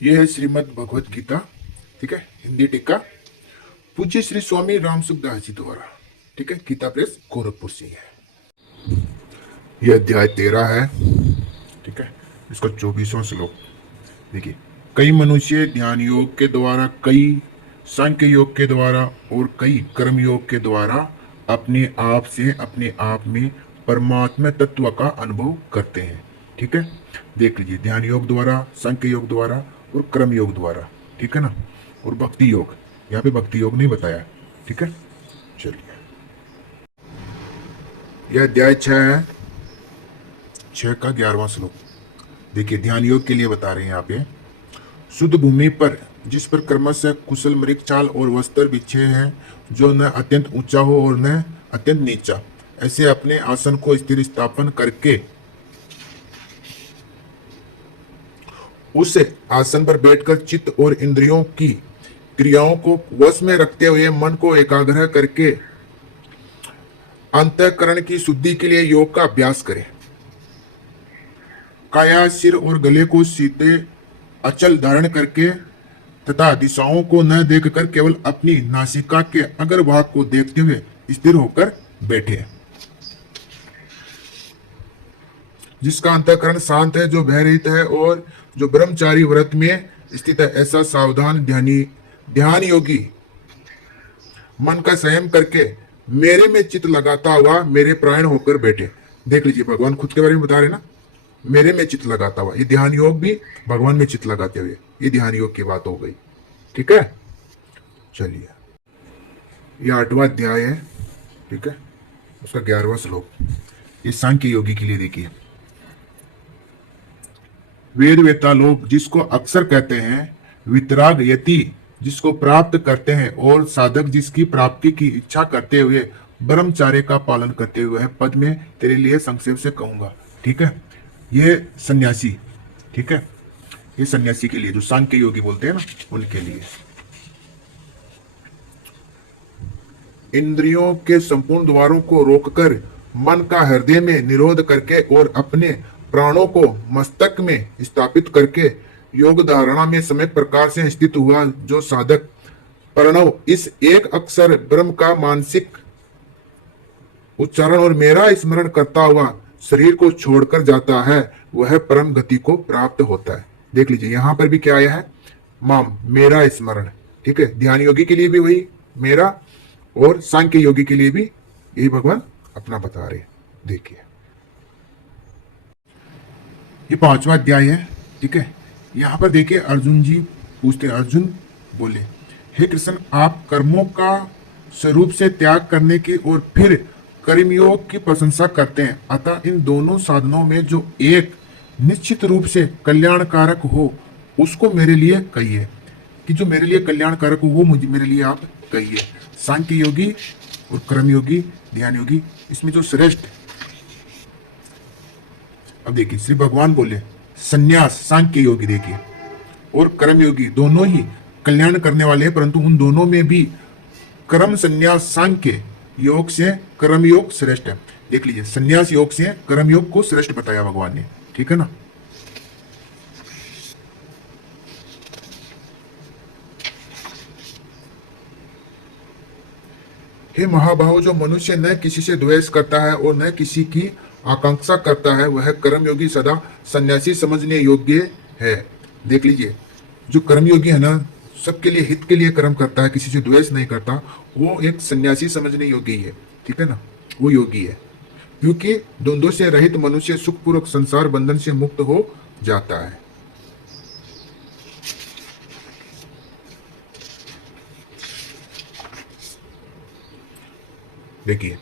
यह है श्रीमद् भगवत गीता, ठीक है, हिंदी टीका, पूज्य श्री स्वामी राम सुखदास जी द्वारा, ठीक है, गीता प्रेस गोरखपुर से है। यह अध्याय 13 है, ठीक है, इसका 24वां श्लोक। देखिए, कई मनुष्य ध्यान योग के द्वारा, कई सांख्य योग के द्वारा और कई कर्म योग के द्वारा अपने आप से अपने आप में परमात्मा तत्व का अनुभव करते हैं। ठीक है, देख लीजिए, ध्यान योग द्वारा, सांख्य योग द्वारा और कर्म योग द्वारा, ठीक है ना, और भक्ति योग, यहाँ पे भक्ति योग नहीं बताया, ठीक है। चलिए, यह अध्याय 6 है, 6 का 11वां श्लोक। देखिए, ध्यान योग के लिए बता रहे हैं यहाँ पे, शुद्ध भूमि पर जिस पर क्रमशः कुशल मृग चाल और वस्त्र बिछे हैं, जो न अत्यंत ऊंचा हो और न अत्यंत नीचा, ऐसे अपने आसन को स्थिर स्थापन करके उस आसन पर बैठकर चित्त और इंद्रियों की क्रियाओं को वश में रखते हुए मन को एकाग्र करके अंतःकरण की शुद्धि के लिए योग का अभ्यास करें। काया, सिर और गले को सीधे अचल धारण करके तथा दिशाओं को न देखकर केवल अपनी नासिका के अग्रभाग को देखते हुए स्थिर होकर बैठे। जिसका अंतःकरण शांत है, जो भयरहित है और जो ब्रह्मचारी व्रत में स्थित है, ऐसा सावधान ध्यान योगी मन का संयम करके मेरे में चित्त लगाता हुआ मेरे प्राण होकर बैठे। देख लीजिए, भगवान खुद के बारे में बता रहे ना, मेरे में चित्त लगाता हुआ, ये ध्यान योग भी भगवान में चित्त लगाते हुए, ये ध्यान योग की बात हो गई। ठीक है, चलिए, ये 8वां अध्याय है, ठीक है, उसका 11वां श्लोक। ये सांख्य योगी के लिए देखिए, वेद वेता लोग जिसको अक्सर कहते हैं, वितराग यति जिसको प्राप्त करते हैं, और साधक जिसकी प्राप्ति की इच्छा करते हुए ब्रह्मचार्य का पालन करते हुए है, पद में तेरे लिए संक्षेप से कहूंगा। ठीक है, ये सन्यासी, ठीक है, ये सन्यासी के लिए, जो सांख्य योगी बोलते हैं ना, उनके लिए। इंद्रियों के संपूर्ण द्वारों को रोककर मन का हृदय में निरोध करके और अपने प्राणों को मस्तक में स्थापित करके योग धारणा में समय प्रकार से स्थित हुआ जो साधक प्रणव इस एक अक्षर ब्रह्म का मानसिक उच्चारण और मेरा स्मरण करता हुआ शरीर को छोड़कर जाता है, वह परम गति को प्राप्त होता है। देख लीजिए, यहां पर भी क्या आया है, माम, मेरा स्मरण। ठीक है, ध्यान योगी के लिए भी वही मेरा, और सांख्य योगी के लिए भी यही भगवान अपना बता रहे। देखिए, ये 5वां अध्याय है, ठीक है। यहां पर देखिए, अर्जुन जी पूछते, अर्जुन बोले, हे कृष्ण, आप कर्मों का स्वरूप से त्याग करने की और फिर कर्मयोग की प्रशंसा करते हैं, अतः इन दोनों साधनों में जो एक निश्चित रूप से कल्याणकारक हो उसको मेरे लिए कहिए, कि जो मेरे लिए कल्याणकारक हो वो मुझे मेरे लिए आप कहिए। सांख्य योगी और कर्मयोगी, ध्यान योगी, इसमें जो श्रेष्ठ, अब देखिए, श्री भगवान बोले संन्यास सांख्य योगी, देखिए, और कर्मयोगी दोनों ही कल्याण करने वाले हैं, परंतु उन दोनों में भी कर्म संन्यास सांख्य योग से कर्मयोग श्रेष्ठ है। देख लीजिए, संन्यास योग से कर्मयोग को श्रेष्ठ बताया भगवान ने। ठीक है ना, हे महाभाव, जो मनुष्य न किसी से द्वेष करता है और न किसी की आकांक्षा करता है, वह कर्मयोगी सदा सन्यासी समझने योग्य है। देख लीजिए, जो कर्मयोगी है ना, सबके लिए हित के लिए कर्म करता है, किसी से द्वेष नहीं करता, वो एक सन्यासी समझने योग्य ही है। ठीक है ना, वो योगी है, क्योंकि द्वंद्वों से रहित मनुष्य सुखपूर्वक संसार बंधन से मुक्त हो जाता है। देखिए,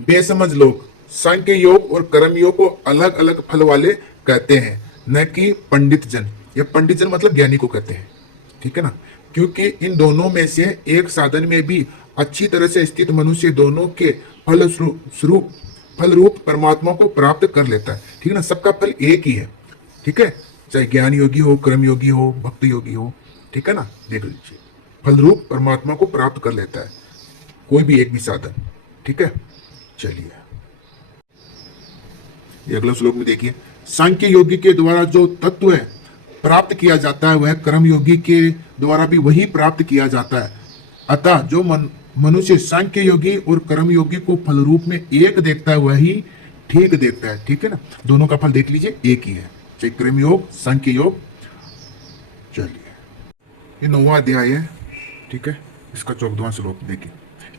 बेसमझ लोग सांख्य योग और कर्म योग को अलग अलग फल वाले कहते हैं, न कि पंडित जन। या पंडित जन मतलब ज्ञानी को कहते हैं। ठीक है ना, क्योंकि इन दोनों में से एक साधन में भी अच्छी तरह से स्थित मनुष्य दोनों के फल रूप परमात्मा को प्राप्त कर लेता है। ठीक है ना, सबका फल एक ही है। ठीक है, चाहे ज्ञान योगी हो, कर्म योगी हो, भक्त योगी हो। ठीक है ना, देख लीजिए, फल रूप परमात्मा को प्राप्त कर लेता है कोई भी एक भी साधन। ठीक है, चलिए, ये अगला श्लोक में देखिए, सांख्य योगी के द्वारा जो तत्व है प्राप्त किया जाता है वह कर्मयोगी के द्वारा भी वही प्राप्त किया जाता है। अतः जो मनुष्य सांख्य योगी और कर्मयोगी को फल रूप में एक देखता है वही ठीक देखता है। ठीक है ना, दोनों का फल देख लीजिए एक ही है, चाहे कर्मयोग सांख्य योग। चलिए, ये 9वां अध्याय है। ठीक है, इसका 14वां श्लोक देखिए।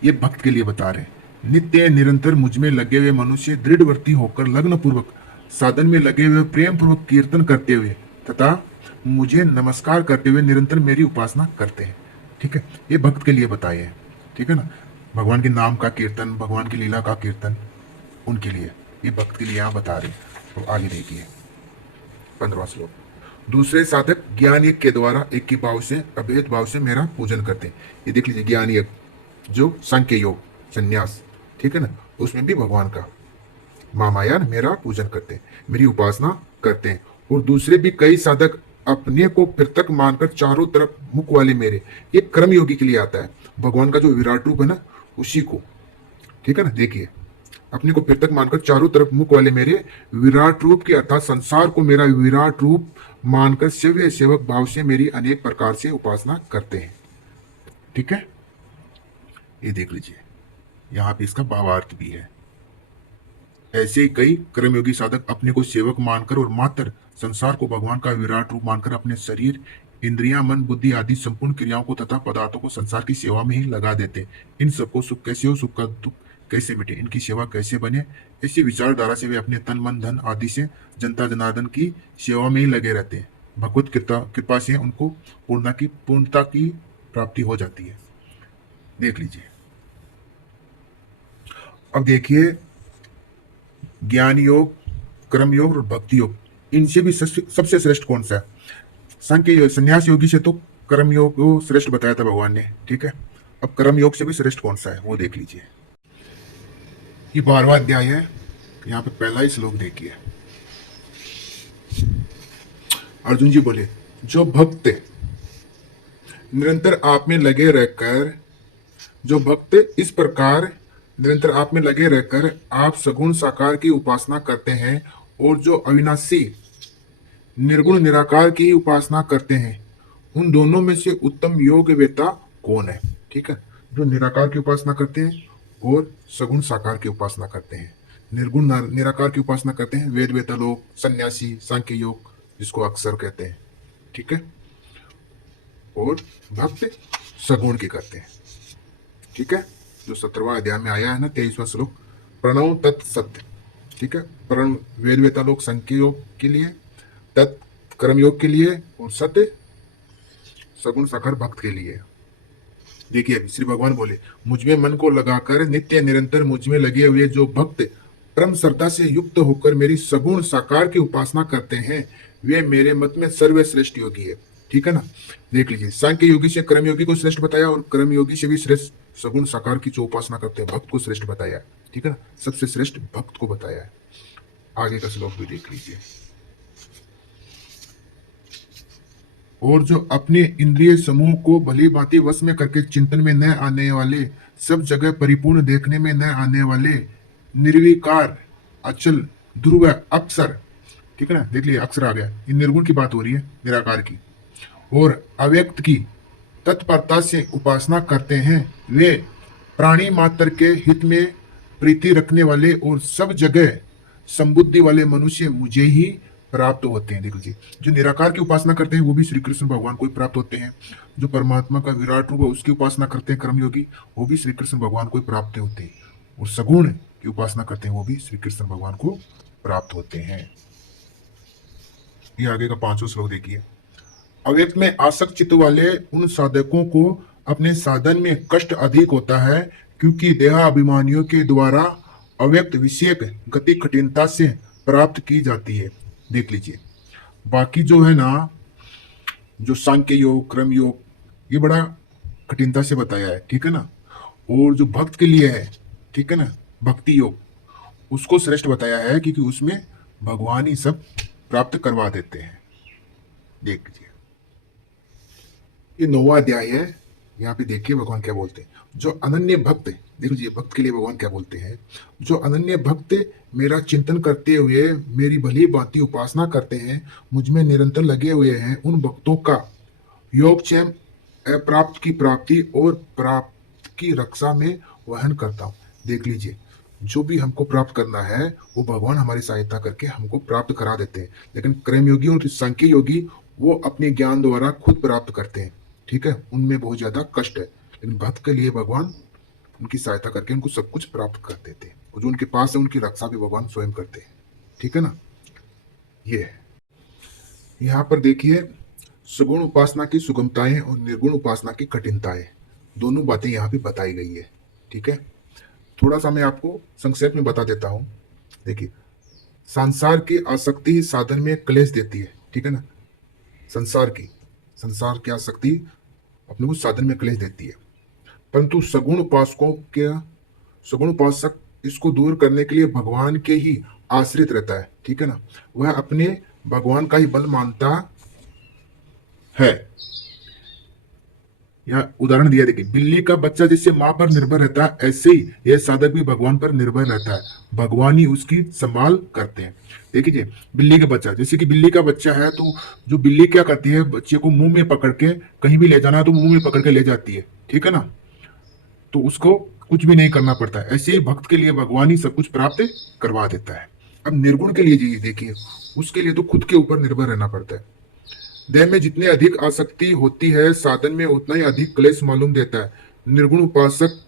ये भक्त के लिए बता रहे हैं, नित्य निरंतर मुझ में लगे हुए मनुष्य दृढ़वर्ती होकर लग्न पूर्वक साधन में लगे हुए प्रेम पूर्वक कीर्तन करते हुए तथा मुझे नमस्कार करते हुए निरंतर मेरी उपासना करते हैं। ठीक है, ये भक्त के लिए बताए हैं। ठीक है ना, भगवान के नाम का कीर्तन, भगवान की लीला का कीर्तन, उनके लिए, ये भक्त के लिए यहाँ बता रहे हैं। तो आगे देखिए 15वां श्लोक। दूसरे साधक ज्ञान यज्ञ के द्वारा एक ही भाव से अभेद भाव से मेरा पूजन करते हैं। ये देख लीजिए, ज्ञान यज्ञ जो सांख्य योग संन्यास, ठीक है ना, उसमें भी भगवान का मामाया मेरा पूजन करते हैं, मेरी उपासना करते हैं। और दूसरे भी कई साधक अपने को पृथक मानकर चारों तरफ मुख वाले मेरे, ये कर्म योगी के लिए आता है। भगवान का जो विराट रूप है ना, उसी को, ठीक है ना, देखिए, अपने को पृथक मानकर चारों तरफ मुख वाले मेरे विराट रूप के अर्थात संसार को मेरा विराट रूप मानकर सेव्य सेवक भाव से मेरी अनेक प्रकार से उपासना करते हैं। ठीक है, ये देख लीजिए, यहां पे इसका भावार्थ भी है। ऐसे ही कई कर्मयोगी साधक अपने को सेवक मानकर और मात्र संसार को भगवान का विराट रूप मानकर अपने शरीर, इंद्रियां, मन, बुद्धि आदि संपूर्ण क्रियाओं को तथा पदार्थों को संसार की सेवा में ही लगा देते। इन सबको सुख कैसे हो, सुख का दुख कैसे मिटे, इनकी सेवा कैसे बने, ऐसी विचारधारा से वे अपने तन मन धन आदि से जनता जनार्दन की सेवा में ही लगे रहते हैं। भगवत कृपा से उनको पूर्णता की प्राप्ति हो जाती है। देख लीजिए, अब देखिए, ज्ञान योग, कर्म योग और भक्ति योग, इनसे भी सबसे श्रेष्ठ कौन सा है? सांख्य योग, संन्यास योगी से तो कर्म योग को श्रेष्ठ बताया था भगवान ने। ठीक है, अब कर्म योग से भी श्रेष्ठ कौन सा है वो देख लीजिए। ये 12वां अध्याय है, यहाँ पे पहला ही श्लोक देखिए। अर्जुन जी बोले, जो भक्त निरंतर आप में लगे रहकर, जो भक्त इस प्रकार निरंतर आप में लगे रहकर आप सगुण साकार की उपासना करते हैं और जो अविनाशी निर्गुण निराकार की उपासना करते हैं, उन दोनों में से उत्तम योग वेता कौन है? ठीक है, जो निराकार की उपासना करते हैं और सगुण साकार की उपासना करते हैं। निर्गुण निराकार की उपासना करते हैं वेद वेता लोग, सन्यासी, सांख्य योग जिसको अक्सर कहते हैं। ठीक है, और भक्त सगुण की करते हैं। ठीक है, जो 17वां अध्याय में आया है ना, 23वां श्लोक, प्रणव तत् सत्य। ठीक है, प्रण वेद वेता लोग सांख्य योग के लिए, तत् कर्म योग के लिए, और सत्य सगुण साकार भक्त के लिए। देखिए, अभी श्री भगवान बोले, मुझ में मन को लगाकर नित्य निरंतर मुझ में लगे हुए जो भक्त परम श्रद्धा से युक्त होकर मेरी सगुण साकार की उपासना करते हैं, वे मेरे मत में सर्वश्रेष्ठ योगी है। ठीक है ना, देख लीजिए, सांख्य योगी से कर्म योगी को श्रेष्ठ बताया और कर्म योगी से भी श्रेष्ठ सगुण साकार की जो उपासना करते हैं भक्त को श्रेष्ठ बताया। ठीक है ना, सबसे श्रेष्ठ भक्त को बताया है। आगे का श्लोक भी देख लीजिए। और जो अपने इंद्रिय समूह को भली भांति वश में करके चिंतन में न आने वाले, सब जगह परिपूर्ण देखने में न आने वाले, निर्विकार, अचल, ध्रुव, अक्षर, ठीक है ना, देख लिया, अक्षर आ गया, ये निर्गुण की बात हो रही है, निराकार की, और अव्यक्त की तत्परता से उपासना करते हैं, वे प्राणी मात्र के हित में प्रीति रखने वाले और सब जगह संबुद्धि वाले मनुष्य मुझे ही प्राप्त होते हैं। देखो जी, जो निराकार की उपासना करते हैं वो भी श्री कृष्ण भगवान को ही प्राप्त होते हैं। जो परमात्मा का विराट रूप है उसकी उपासना करते हैं कर्मयोगी, वो भी श्री कृष्ण भगवान को ही प्राप्त होते हैं। और सगुण की उपासना करते हैं वो भी श्री कृष्ण भगवान को प्राप्त होते हैं। ये आगे का 5वां श्लोक देखिए। अव्यक्त में आसक्त चित्त वाले उन साधकों को अपने साधन में कष्ट अधिक होता है, क्योंकि देहाभिमानियों के द्वारा अव्यक्त विषयक गति कठिनता से प्राप्त की जाती है। देख लीजिए, बाकी जो है ना, जो सांख्य योग, क्रम योग, ये बड़ा कठिनता से बताया है। ठीक है ना, और जो भक्त के लिए है, ठीक है ना, भक्ति योग, उसको श्रेष्ठ बताया है, क्योंकि उसमें भगवान ही सब प्राप्त करवा देते हैं। देख लीजिए, ये 9वां अध्याय है, यहाँ पे देखिए भगवान क्या बोलते हैं, जो अनन्य भक्त, देखो जी भक्त के लिए भगवान क्या बोलते हैं, जो अनन्य भक्त मेरा चिंतन करते हुए मेरी भली भांति उपासना करते हैं, मुझ में निरंतर लगे हुए हैं, उन भक्तों का योगक्षेम, अप्राप्त की प्राप्ति और प्राप्त की रक्षा में वहन करता हूँ। देख लीजिए, जो भी हमको प्राप्त करना है वो भगवान हमारी सहायता करके हमको प्राप्त करा देते हैं, लेकिन कर्मयोगी और सांख्य योगी वो अपने ज्ञान द्वारा खुद प्राप्त करते हैं। ठीक है, उनमें बहुत ज्यादा कष्ट है, लेकिन भक्त के लिए भगवान उनकी सहायता करके उनको सब कुछ प्राप्त कर देते हैं, और जो उनके पास है उनकी रक्षा भी भगवान स्वयं करते हैं। ठीक है ना, ये है। यहाँ पर देखिए सगुण उपासना की सुगमताएं और निर्गुण उपासना की कठिनताएं, दोनों बातें यहाँ पे बताई गई है। ठीक है, थोड़ा सा मैं आपको संक्षेप में बता देता हूँ। देखिए, संसार की आसक्ति ही साधन में क्लेश देती है। ठीक है ना, संसार की आसक्ति अपने को साधन में क्लेश देती है, परंतु सगुण उपासक इसको दूर करने के लिए भगवान के ही आश्रित रहता है। ठीक है ना, वह अपने भगवान का ही बल मानता है। यहाँ उदाहरण दिया, देखिए बिल्ली का बच्चा जैसे माँ पर निर्भर रहता है, ऐसे ही यह साधक भी भगवान पर निर्भर रहता है, भगवान ही उसकी संभाल करते हैं। देखिए बिल्ली का बच्चा, जैसे कि बिल्ली का बच्चा है तो जो बिल्ली क्या करती है, बच्चे को मुंह में पकड़ के कहीं भी ले जाना है तो मुंह में पकड़ के ले जाती है। ठीक है ना, तो उसको कुछ भी नहीं करना पड़ता है। ऐसे ही भक्त के लिए भगवान ही सब कुछ प्राप्त करवा देता है। अब निर्गुण के लिए जी देखिए, उसके लिए तो खुद के ऊपर निर्भर रहना पड़ता है। देह में जितनी अधिक आसक्ति होती है, साधन में उतना ही अधिक क्लेश मालूम देता है। निर्गुण उपासक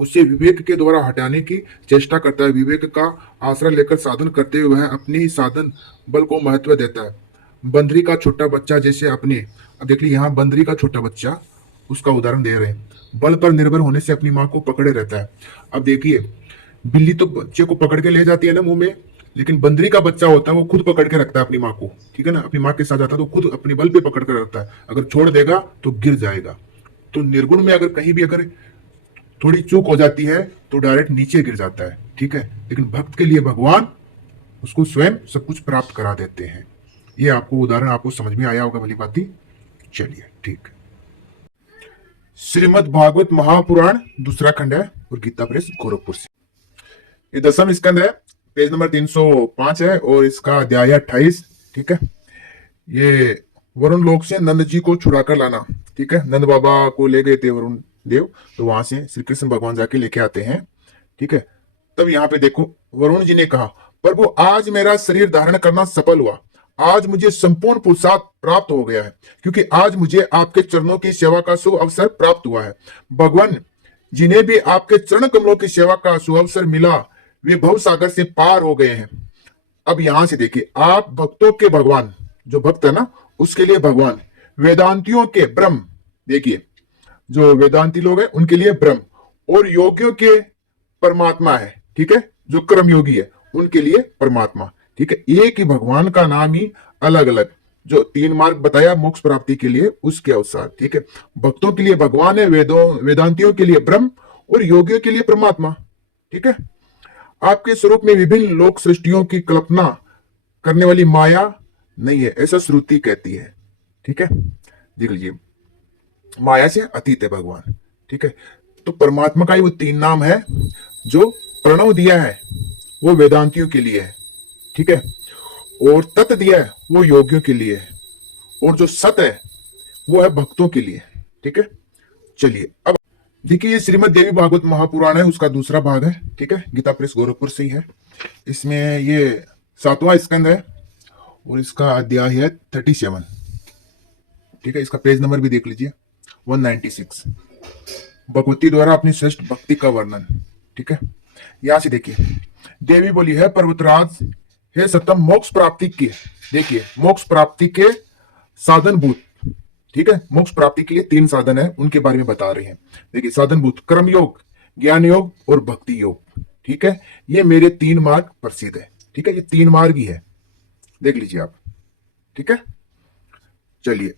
उसे विवेक के द्वारा हटाने की चेष्टा करता है। विवेक का आश्रय लेकर साधन करते हुए वह अपने ही साधन बल को महत्व देता है। बंदरी का छोटा बच्चा जैसे अपने, अब देख लीजिए यहाँ बंदरी का छोटा बच्चा, उसका उदाहरण दे रहे हैं, बल पर निर्भर होने से अपनी माँ को पकड़े रहता है। अब देखिए बिल्ली तो बच्चे को पकड़ के ले जाती है ना मुंह में, लेकिन बंदरी का बच्चा होता है वो खुद पकड़ के रखता है अपनी माँ को। ठीक है ना, अपनी माँ के साथ जाता है तो खुद अपने बल पे पकड़ कर रखता है, अगर छोड़ देगा तो गिर जाएगा। तो निर्गुण में अगर कहीं भी अगर थोड़ी चूक हो जाती है तो डायरेक्ट नीचे गिर जाता है। ठीक है, लेकिन भक्त के लिए भगवान उसको स्वयं सब कुछ प्राप्त करा देते हैं। ये आपको उदाहरण आपको समझ में आया होगा भली बात। चलिए ठीक, श्रीमद् भागवत महापुराण दूसरा खंड है और गीता प्रेस गोरखपुर से। ये 10वां स्कंद है, पेज नंबर 305 है और इसका अध्याय 28। ठीक है, ये वरुण लोक से नंद जी को छुड़ा कर लाना। ठीक है, नंद बाबा को ले गए थे वरुण देव, तो वहां से श्री कृष्ण भगवान जाके लेके आते हैं। ठीक है, तब यहाँ पे देखो वरुण जी ने कहा, प्रभु आज मेरा शरीर धारण करना सफल हुआ, आज मुझे संपूर्ण पुरुषार्थ प्राप्त हो गया है, क्योंकि आज मुझे आपके चरणों की सेवा का शुभ अवसर प्राप्त हुआ है। भगवान जिन्हें भी आपके चरण कमलों की सेवा का शुभ अवसर मिला वे भव सागर से पार हो गए हैं। अब यहां से देखिए, आप भक्तों के भगवान, जो भक्त है ना उसके लिए भगवान, वेदांतियों के ब्रह्म, देखिए जो वेदांती लोग हैं उनके लिए ब्रह्म, और योगियों के परमात्मा है। ठीक है, जो कर्म योगी है उनके लिए परमात्मा। ठीक है, एक ही भगवान का नाम ही अलग अलग, जो 3 मार्ग बताया मोक्ष प्राप्ति के लिए उसके अनुसार। ठीक है, भक्तों के लिए भगवान है, वेदांतियों के लिए ब्रह्म और योगियों के लिए परमात्मा। ठीक है, आपके स्वरूप में विभिन्न लोक सृष्टियों की कल्पना करने वाली माया नहीं है, ऐसा श्रुति कहती है। ठीक है, देख लीजिए माया से अतीत है भगवान। ठीक है, तो परमात्मा का ही वो 3 नाम है। जो प्रणव दिया है वो वेदांतियों के लिए है। ठीक है, और तत् दिया है वो योगियों के लिए है, और जो सत है वो है भक्तों के लिए। ठीक है, चलिए अब देखिए ये श्रीमद् देवी भागवत महापुराण है, उसका दूसरा भाग है। ठीक है, गीता प्रेस गोरखपुर से ही है। इसमें ये 7वां स्कंद है और इसका अध्याय है 37। ठीक है, इसका पेज नंबर भी देख लीजिए 196, भगवती द्वारा अपनी श्रेष्ठ भक्ति का वर्णन। ठीक है, यहां से देखिए देवी बोली है, पर्वतराज हे सतम मोक्ष प्राप्ति के, देखिए मोक्ष प्राप्ति के साधन भूत। ठीक है, मोक्ष प्राप्ति के लिए 3 साधन है, उनके बारे में बता रहे हैं। देखिए साधन भूत कर्म योग, ज्ञान योग और भक्ति योग। ठीक है, ये मेरे 3 मार्ग प्रसिद्ध है। ठीक है, ये 3 मार्ग ही है, देख लीजिए आप। ठीक है, चलिए